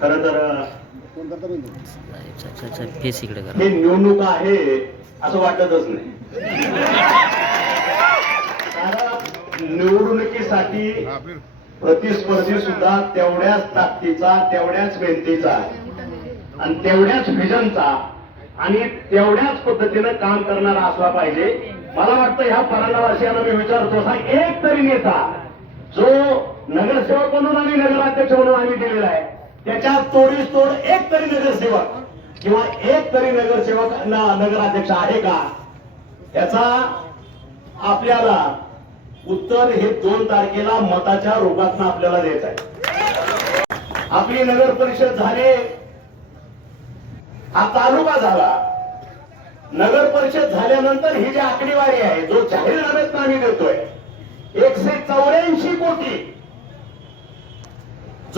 खर तर फेस इकडे करा हे निवडणूक आहे असं वाटतच नाही. कारण निवडणुकीसाठी प्रतिस्पर्धी सुद्धा तेवढ्याच ताकदीचा तेवढ्याच मेहनतीचा आणि तेवढ्याच व्हिजनचा आणि तेवढ्याच पद्धतीनं काम करणारा असला पाहिजे. मला वाटतं ह्या पराला मी विचारतो असा एक तरी नेता जो नगरसेवक म्हणून आणि नगराध्यक्ष म्हणून आम्ही दिलेला आहे. त्याच्या तोडीस तोड एक तरी नगरसेवक किंवा एक तरी नगरसेवक नगराध्यक्ष आहे का? याचा आपल्याला उत्तर हे दोन तारखेला मताच्या रूपात आपल्याला द्यायचं आहे. आपली नगर परिषद झाले. हा तालुका झाला. नगर परिषद झाल्यानंतर ही जी आकडेवारी आहे जो जाहीरनाम्यात आम्ही देतोय एकशे चौऱ्याऐंशी कोटी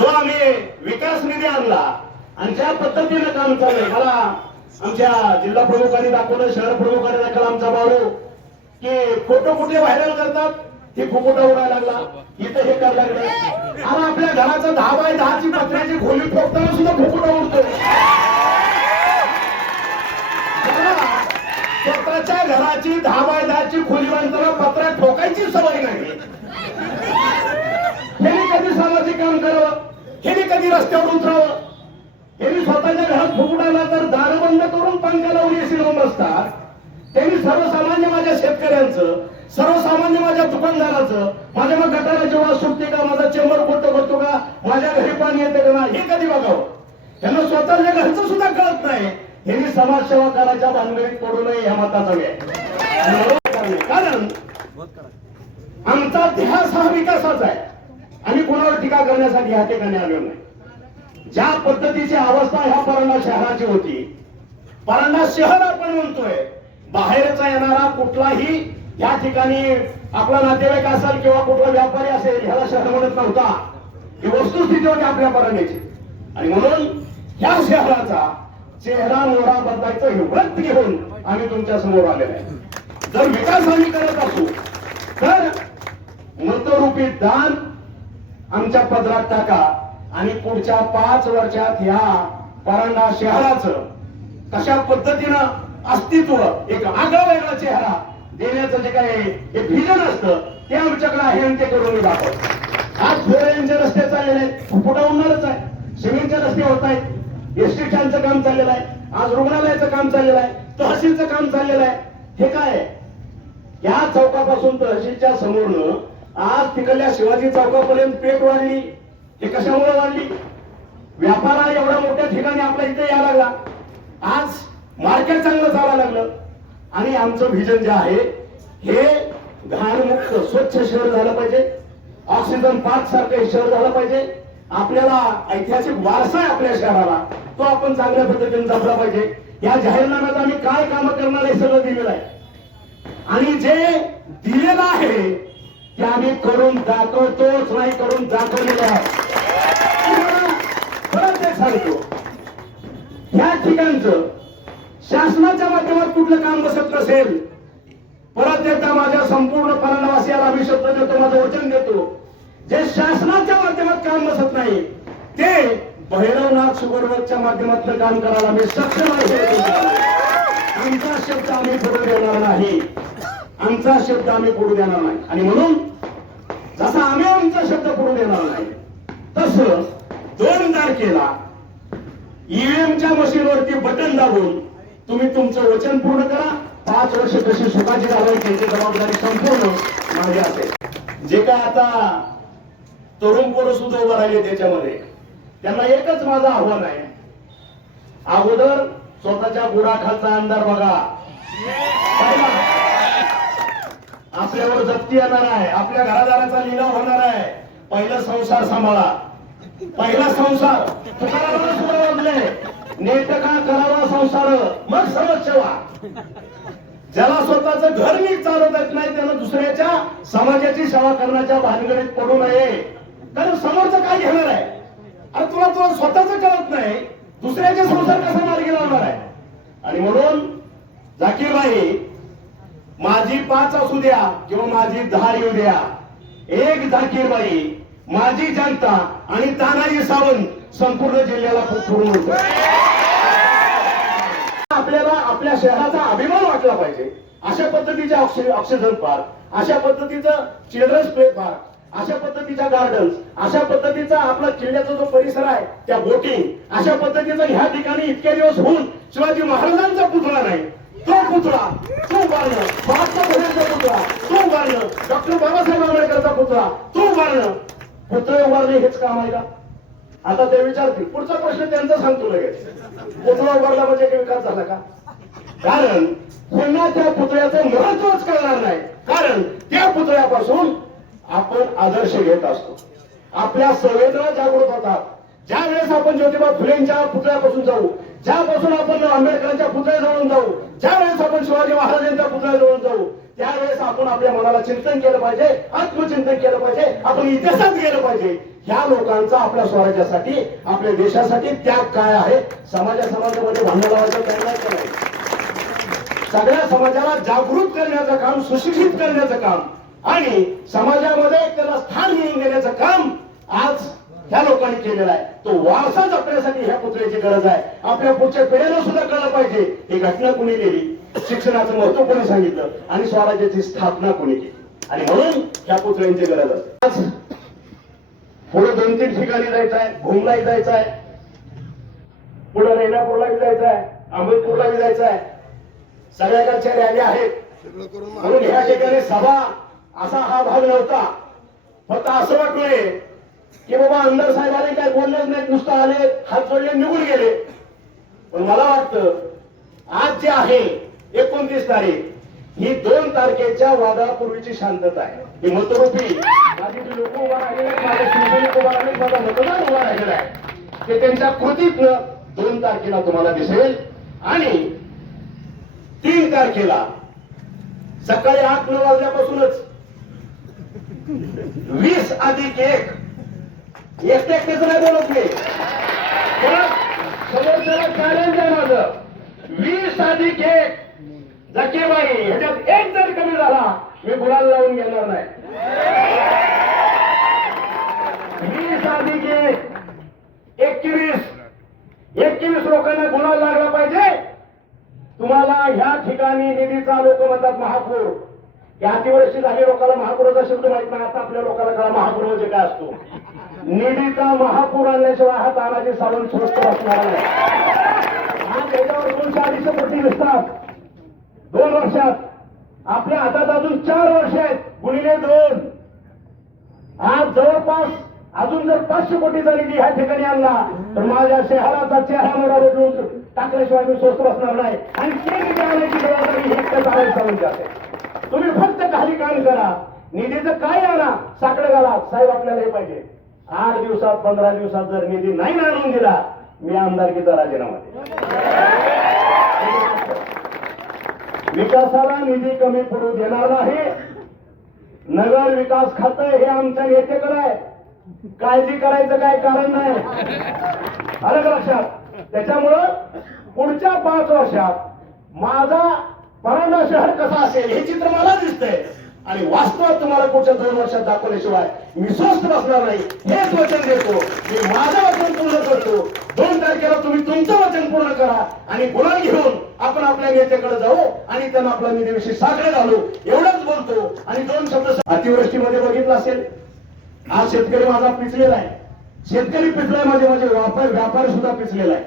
जो आम्ही विकास निधी आणला आणि ज्या पद्धतीनं काम चाललंय मला आमच्या जिल्हा प्रमुखांनी दाखवलं शहर प्रमुखांनी दाखवलं आमचा भाऊ की फोटो कुठे व्हायरल करतात हे फुकुटा उडायला लागला. इथं हे करायला लागलं. आणि आपल्या घराचं दहा बाय दहाची पत्र्याची खोली ठोकताना सुद्धा फुकुटा उडतो स्वतःच्या घराची दहा बाय दहाची खोली बांधताना पत्रा ठोकायची सवय नाही ह्याने कधी सामाजिक काम करावं ह्याने कधी रस्त्यावर उतरावं ह्याने स्वतःच्या घरात फुकुटाला तर दार बंद करून पंखा लावून एसी लावून बसतात त्यांनी सर्वसामान्य माझ्या शेतकऱ्यांचं सर्वसामान्य माझ्या दुकानदाराचं. माझ्या मग गटाला जेव्हा सुटते का माझा चेंबर खोटं करतो का माझ्या घरी पाणी येते का हे कधी बघावं? यांना स्वतःच्या घरचं सुद्धा कळत नाही. यांनी समाजसेवा करायच्या भानगडीत पडू नये ह्या मताचा वेळ. कारण आमचा ध्यास हा विकासाचा आहे. आम्ही कोणावर टीका करण्यासाठी ह्या ठिकाणी आलो नाही. ज्या पद्धतीची अवस्था ह्या परांडा शहराची होती परांडा शहर आपण म्हणतोय बाहेरचा येणारा कुठलाही या ठिकाणी आपला नातेवाईक असेल किंवा कुठला व्यापारी असेल ह्याला शहर म्हणत नव्हता. ही वस्तुस्थिती होती आपल्या परंगेची आणि म्हणून ह्या शहराचा चेहरा मोहरा बदलायचं हे व्रत घेऊन आम्ही तुमच्यासमोर आलेलो आहे. जर विकास आम्ही करत असू तर मतरूपी दान आमच्या पदरात टाका आणि पुढच्या पाच वर्षात ह्या परांडा शहराचं कशा पद्धतीनं अस्तित्व एक आगळा वेगळा चेहरा देण्याचं जे काही हे व्हिजन असतं ते आमच्याकडे आहे आणि ते करून मी दाखवतो. आज फोरेनचे रस्ते चाललेले आहेत फुफुटा होणारच आहे सिमेंटचे रस्ते होत आहेत एसटीचं काम चाललेलं आहे आज रुग्णालयाचं काम चाललेलं आहे तहसीलचं काम चाललेलं आहे. हे काय या चौकापासून तहसीलच्या समोरनं आज तिकडल्या शिवाजी चौकापर्यंत पेट वाढली. हे कशामुळे वाढली? व्यापारा एवढ्या मोठ्या ठिकाणी आपल्या इथे यायला लागला. आज मार्केट चांगलं चालायला लागलं. आणि आमचं व्हिजन जे आहे हे घाणमुक्त स्वच्छ शहर झालं पाहिजे. ऑक्सिजन पार्क सारखं हे शहर झालं पाहिजे. आपल्याला ऐतिहासिक वारसा आहे आपल्या शहराला. तो आपण चांगल्या पद्धतीने जपला पाहिजे. या जाहीरनाम्यात आम्ही काय काम करणार हे सगळं दिलेलं आहे. आणि जे दिलेलं आहे ते आम्ही करून दाखवतोच नाही करून दाखवलेलं आहे. परत एक सांगतो. ह्या ठिकाणचं शासनाच्या माध्यमात कुठलं काम बसत नसेल परत एकदा माझ्या संपूर्ण परंडवासियाला मी शब्द देतो माझं वचन देतो. जे शासनाच्या माध्यमात काम बसत नाही ते भैरवनाथ सुगरवतच्या माध्यमातलं काम करायला मी सक्षम आहे. आमचा शब्द आम्ही पुढे देणार नाही. आमचा शब्द आम्ही पुढे देणार नाही. आणि म्हणून जसा आम्ही आमचा शब्द पुढे देणार नाही तस दोन तारखेला ईव्हीएमच्या मशीनवरती बटन दाबून तुम्ही तुमचं वचन पूर्ण करा. पाच वर्ष कशी सुखाची घालवायची याची जबाबदारी संपूर्ण माझी असेल जे काय आता तरुण पोरं सुद्धा उभं राहिले त्याच्यामध्ये त्यांना एकच माझं आव्हान आहे. अगोदर स्वतःच्या गुराखालचा अंधार बघा. आपल्यावर जप्ती येणार आहे. आपल्या घरादाराचा लिलाव होणार आहे. पहिला संसार सांभाळा. पहिला संसार. तुकारामाला सुद्धा नेटका करावा संसार? मग समाजसेवा ज्याला स्वतःच घर नीट चालत येत नाही त्यानं दुसऱ्याच्या समाजाची सेवा करण्याच्या भानगडीत पडू नये. कारण समोरचं काय घेणार आहे? अरे तुला तुला स्वतःच कळत नाही. दुसऱ्याचे संसार कसा मार्गी लावणार आहे? आणि म्हणून झाकीर भाई माझी पाच असू द्या किंवा माझी दहा येऊ द्या. एक झाकीर जाकीरबाई माझी जनता आणि तानाजी सावंत संपूर्ण जिल्ह्याला खूप पुरून होतो आपल्याला आपल्या शहराचा अभिमान वाटला पाहिजे. अशा पद्धतीचे ऑक्सिजन पार्क अशा पद्धतीचं चिल्ड्रन्स प्ले पार्क अशा पद्धतीच्या गार्डन्स अशा पद्धतीचा आपला किल्ल्याचा जो परिसर आहे त्या बोटिंग. अशा पद्धतीचं ह्या ठिकाणी इतके दिवस होऊन शिवाजी महाराजांचा पुतळा नाही. तो पुतळा तो उभारणं महात्मा फुलेंचा पुतळा तो उभारणं डॉक्टर बाबासाहेब आंबेडकरचा पुतळा तो उभारणं पुतळे उभारणे हेच काम आहे का? आता ते विचारतील पुढचा प्रश्न त्यांचा सांगतो लगेच. पुतळा उभारला म्हणजे काही विकास झाला का? कारण पुन्हा त्या पुतळ्याचं महत्वच कळणार नाही. कारण त्या पुतळ्यापासून आपण आदर्श घेत असतो. आपल्या संवेदना जागृत होतात. ज्या वेळेस आपण ज्योतिबा फुलेंच्या पुतळ्यापासून जाऊ ज्यापासून आपण आंबेडकरांच्या पुतळ्याजवळून जाऊ ज्या वेळेस आपण शिवाजी महाराजांच्या पुतळ्याजवळून जाऊ त्यावेळेस आपण आपल्या मनाला चिंतन केलं पाहिजे आत्मचिंतन केलं पाहिजे आपण इतिहासात गेलं पाहिजे. ह्या लोकांचा आपल्या स्वराज्यासाठी आपल्या देशासाठी त्याग काय आहे? समाजा समाजामध्ये भांडण लावायचं काय नाही करायचं सगळ्या समाजाला जागृत करण्याचं काम सुशिक्षित करण्याचं काम आणि समाजामध्ये त्याला स्थान मिळवून देण्याचं काम आज ह्या लोकांनी केलेलं आहे. तो वारसा जपण्यासाठी ह्या पुतळ्याची गरज आहे. आपल्या पुढच्या पिढ्यांना सुद्धा कळलं पाहिजे. ही घटना कुणी केली? शिक्षणाचं महत्त्व कोणी सांगितलं? आणि स्वराज्याची स्थापना कोणी केली? आणि म्हणून ह्या पुतळ्यांची गरज असते. आज पुढे दोन तीन ठिकाणी जायचं आहे भूमलाही जायचं आहे पुढे रेणापूरला जायचं आहे अमृतपूरला जायचं आहे सगळ्याकडच्या रॅली आहेत. म्हणून ह्या ठिकाणी सभा असा हा भाग नव्हता. फक्त असं वाटलंय की बाबा आमदार साहेबांनी काय बोललंच नाहीत नुसतं आले हात जोडले निघून गेले. पण मला वाटतं आज जे आहे एकोणतीस तारीख ही दोन तारखेच्या वादापूर्वीची शांतता आहे. ही मतरूपी. उभा राहिलेले आहेत, शिवसैनिक उभा माझा मतदान उभा राहिलेला आहे ते त्यांच्या कृतीतनं दोन तारखेला तुम्हाला दिसेल. आणि तीन तारखेला सकाळी आठ नऊ वाजल्यापासूनच वीस अधिक एक. एकटे एकटेच नाही बोलत मी. समोरच्याला चॅलेंज आहे माझं. वीस अधिक एक. जकेबाई ह्याच्यात एक जर कमी झाला मी गुलाल लावून घेणार नाही वीस अधिक एक एकवीस एकवीस लागला पाहिजे. तुम्हाला ह्या ठिकाणी निधीचा लोक म्हणतात महापूर. या अतिवृष्टी झाली लोकांना महापुराचा शब्द माहीत नाही आता आपल्या लोकांना कळा महापूर म्हणजे काय असतो. निधीचा महापूर आणल्याशिवाय हा तानाजी सावंत स्वस्त असणार नाही. हा त्याच्यावर दोनशे अडीचशे कोटी दिसतात. दोन वर्षात. आपल्या हातात अजून चार वर्ष आहेत. गुणिले दोन. आज जवळपास अजून जर पाचशे कोटीचा निधी ह्या ठिकाणी आणला तर माझ्या शहराचा चेहरा मोडा बदलून टाकल्याशिवाय मी स्वस्त बसणार नाही. आणि ते निधी आणायची जबाबदारी ही एकट्या तुम्ही फक्त काही काम करा. निधीचं काय आणा? साकडं घाला. साहेब आपल्याला हे पाहिजे. आठ दिवसात पंधरा दिवसात जर निधी नाही आणून दिला मी आमदारकीचा राजीनामा विकासाला निधी कमी पडू देणार नाही. नगर विकास खातं हे आमच्या नेत्याकडे आहे. काळजी करायचं काय कारण नाही. आलं का लक्षात? त्याच्यामुळं पुढच्या पाच वर्षात माझा परांडा शहर कसा असेल हे चित्र मला दिसतंय. आणि वास्तवात तुम्हाला पुढच्या दोन वर्षात दाखवल्याशिवाय मी स्वस्त बसणार नाही. हेच वचन देतो. मी माझं वचन पूर्ण करतो. दोन तारखेला तुम्ही तुमचं वचन पूर्ण करा आणि गुलाल घेऊन आपण आपल्या नेत्याकडे जाऊ आणि त्यांना आपला निधीविषयी साखळे घालू. एवढंच बोलतो. आणि दोन शब्द अतिवृष्टीमध्ये बघितलं असेल. आज शेतकरी माझा पिचलेला आहे. शेतकरी पिचलाय माझे माझे व्यापार व्यापारी सुद्धा पिचलेला आहे.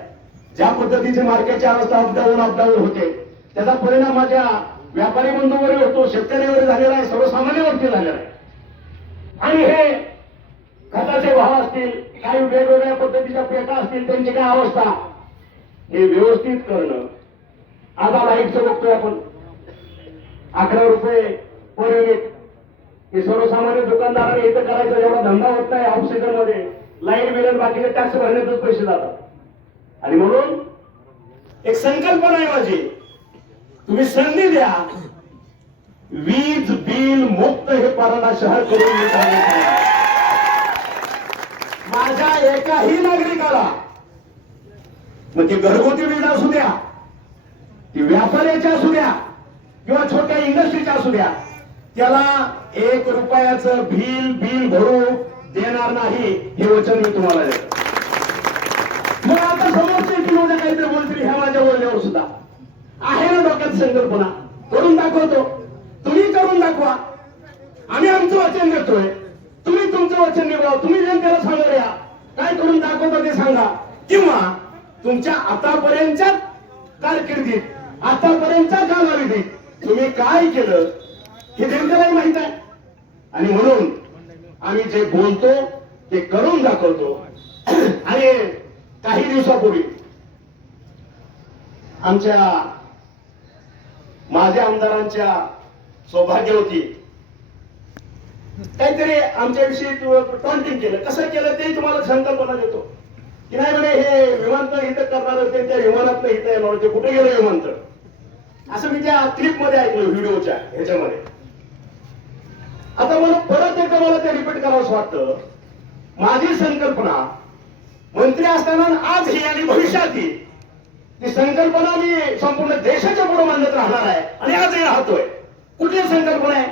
ज्या पद्धतीची मार्केटची अवस्था अपडाऊन अपडाऊन होते त्याचा परिणाम माझ्या व्यापारी बंधूवर होतो शेतकऱ्यावर झालेला आहे सर्वसामान्यावरती झालेला आहे. आणि हे खताचे भाव असतील काही वेगवेगळ्या पद्धतीच्या पेटा असतील त्यांची काय अवस्था? हे व्यवस्थित करणं. आता लाईटचं बघतोय आपण. अकरा रुपये पर युनिट हे सर्वसामान्य दुकानदाराने इथं करायचं एवढा धंदा होत नाही ऑफ सीझनमध्ये. लाइट बिल बाकीचे टॅक्स भरण्यातच पैसे जातात. आणि म्हणून एक संकल्पना आहे माझी. तुम्ही संधी द्या. वीज बिल मुक्त हे पराडा शहर करून माझ्या एकाही नागरिकाला मग ती घरगुती वीज असू द्या ती व्यापाऱ्याच्या असू द्या किंवा छोट्या इंडस्ट्रीच्या असू द्या त्याला एक रुपयाचं बिल बिल भरू देणार नाही हे वचन मी तुम्हाला देतो. काहीतरी बोलतील ह्या माझ्या बोलण्यावर सुद्धा. आहे ना डोक्यात संकल्पना? करून दाखवतो. तुम्ही करून दाखवा. आम्ही आमचं वचन देतोय तुम्ही तुमचं वचन निभाव. तुम्ही जनतेला सांगा या काय करून दाखवतो ते सांगा. किंवा तुमच्या आतापर्यंतच्या कारकिर्दीत आतापर्यंतच्या कालावधीत तुम्ही काय केलं? हे जनतेलाही माहीत आहे? आणि म्हणून आम्ही जे बोलतो ते करून दाखवतो. आणि काही दिवसापूर्वी आमच्या माझ्या आमदारांच्या सौभाग्य होती काहीतरी आमच्याविषयी टॉन्टिंग केलं. कसं केलं ते तुम्हाला संकल्पना देतो. की नाही म्हणे हे विमानतळ इथं करणार होते त्या विमानात इथं येणार होते. कुठे गेलं विमानतळ? असं मी त्या क्लिपमध्ये ऐकलं व्हिडिओच्या ह्याच्यामध्ये. आता मला परत एकदा मला ते रिपीट करावंसं वाटतं. माझी संकल्पना मंत्री असताना आज ही आणि भविष्यातही ती संकल्पना मी संपूर्ण देशाच्या पुढे मांडत राहणार आहे आणि आजही राहतोय. कुठली संकल्पना आहे?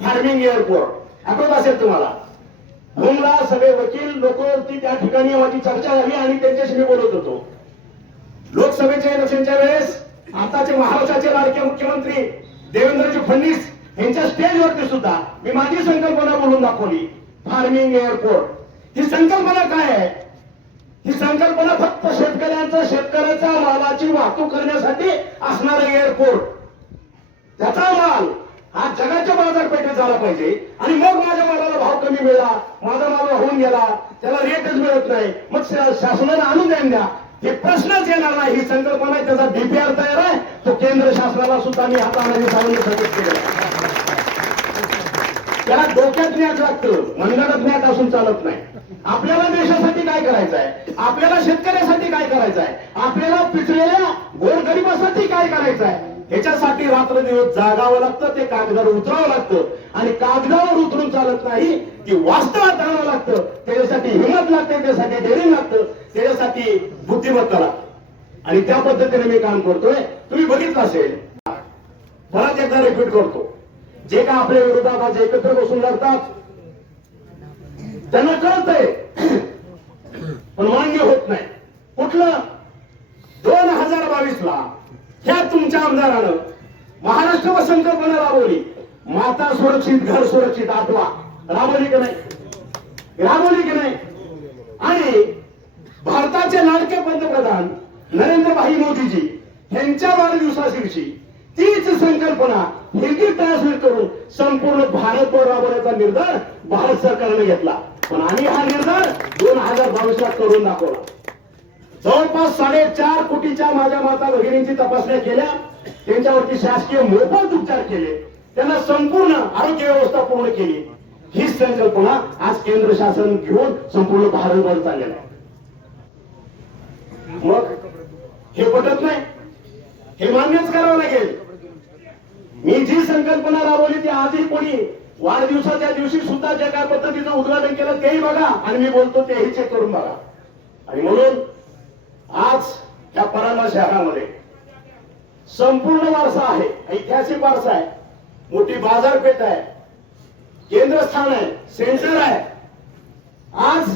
फार्मिंग एअरपोर्ट आठवत असेल तुम्हाला? भूमला सगळे वकील लोक होती त्या ठिकाणी माझी चर्चा झाली आणि त्यांच्याशी मी बोलत होतो. लोकसभेच्या इलेक्शनच्या वेळेस आताचे महाराष्ट्राचे लाडके मुख्यमंत्री देवेंद्रजी फडणवीस यांच्या स्टेजवरती सुद्धा मी माझी संकल्पना बोलून दाखवली. फार्मिंग एअरपोर्ट ही संकल्पना काय आहे? ही संकल्पना फक्त शेतकऱ्यांचं शेतकऱ्याच्या मालाची वाहतूक करण्यासाठी असणारा एअरपोर्ट त्याचा माल हा जगाच्या बाजारपेठेत झाला पाहिजे. आणि मग माझ्या मालाला भाव कमी मिळाला माझा माल होऊन गेला त्याला रेटच मिळत नाही. मग शासनाला शासनाने आणून द्या. हे प्रश्नच येणार नाही. ही संकल्पना आहे त्याचा डीपीआर तयार आहे. तो केंद्र शासनाला सुद्धा मी हाताने सांगून सजेस्ट केलं त्याला डोक्यात न्यात लागतं. मंडळात न्यात असून चालत नाही. आपल्याला देशासाठी काय करायचं आहे? आपल्याला शेतकऱ्यासाठी काय करायचं आहे? आपल्याला पिचलेल्या गोरगरिबासाठी काय करायचं आहे? ह्याच्यासाठी रात्र दिवस जागावं लागतं ते कागदावर उतरावं लागतं. आणि कागदावर उतरून चालत नाही ती वास्तवात आणावं लागतं. त्याच्यासाठी हिंमत लागते त्यासाठी धैर्य लागतं. त्याच्यासाठी बुद्धिमत्ता आणि त्या पद्धतीने मी काम करतोय. तुम्ही बघितलं असेल. परत एकदा रिपीट करतो. जे का आपल्या विरोधात आज एकत्र बसून लढतात त्यांना कळतंय. पण मान्य होत नाही. कुठलं? दोन हजार बावीस ला ह्या तुमच्या आमदारानं महाराष्ट्र संकल्पना राबवली. माता सुरक्षित घर सुरक्षित आठवा राबवली की नाही? राबवली की नाही? आणि भारताचे लाडके पंतप्रधान नरेंद्रभाई मोदीजी यांच्या वाढदिवसादिवशी तीच संकल्पना हिंदी ट्रान्सलेट करून संपूर्ण भारतभर राबवण्याचा निर्धार भारत सरकारने घेतला. पण आम्ही हा निर्धार दोन हजार बावीस ला करून दाखवला. जवळपास साडेचार कोटीच्या माझ्या माता भगिनींची तपासण्या केल्या. त्यांच्यावरती शासकीय मोफत उपचार केले. त्यांना संपूर्ण आरोग्य व्यवस्था पूर्ण केली. ही संकल्पना आज केंद्र शासन घेऊन संपूर्ण भारतभर चाललेला आहे. मग हे पटत नाही. हे मान्यच करावं लागेल. मी जी संकल्पना राबवली ती आजही कोणी वाढदिवसाच्या दिवशी सुद्धा ज्या काय पद्धतीचं उद्घाटन केलं तेही बघा आणि मी बोलतो तेही चेक करून बघा. आणि म्हणून आज या परांबा शहरामध्ये संपूर्ण वारसा आहे ऐतिहासिक वारसा आहे. मोठी बाजारपेठ आहे केंद्रस्थान आहे सेंटर आहे. आज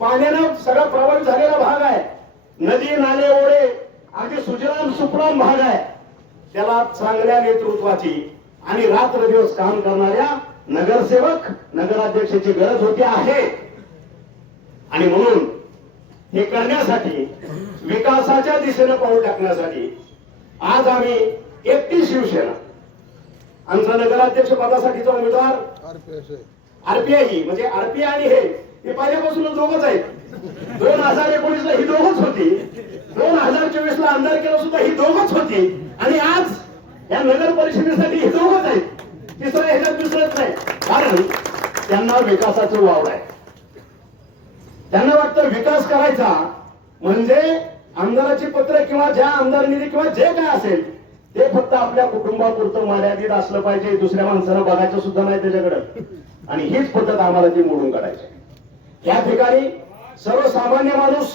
पाण्यानं सगळा प्रभावित झालेला भाग आहे. नदी नाले ओढे अगदी सुजलाम सुफलाम भाग आहे. त्याला चांगल्या नेतृत्वाची आणि रात्र दिवस काम करणाऱ्या नगरसेवक नगराध्यक्षाची गरज होती आहे. आणि म्हणून हे करण्यासाठी विकासाच्या दिशेनं पाऊल टाकण्यासाठी आज आम्ही एकटी शिवसेना. आमचा नगराध्यक्ष पदासाठीचा उमेदवार. आरपीआय म्हणजे आरपीआय आणि हे हे पहिल्यापासून दोघच आहेत. दोन हजार एकोणीसला ही दोघच होती. दोन हजार चोवीस ला आमदार केला सुद्धा ही दोघच होती. आणि आज या नगर परिषदेसाठी हे दोघच आहेत. तिसरं ह्याच्यात दुसरंच नाही. कारण त्यांना विकासाचं वावर आहे. त्यांना वाटतं विकास करायचा म्हणजे आमदाराची पत्र किंवा ज्या आमदार निधी किंवा जे काय असेल ते फक्त आपल्या कुटुंबापुरतं मर्यादित असलं पाहिजे. दुसऱ्या माणसाला बघायचं सुद्धा नाही त्याच्याकडं. आणि हीच पद्धत आम्हाला ती मोडून काढायची. या ठिकाणी सर्वसामान्य माणूस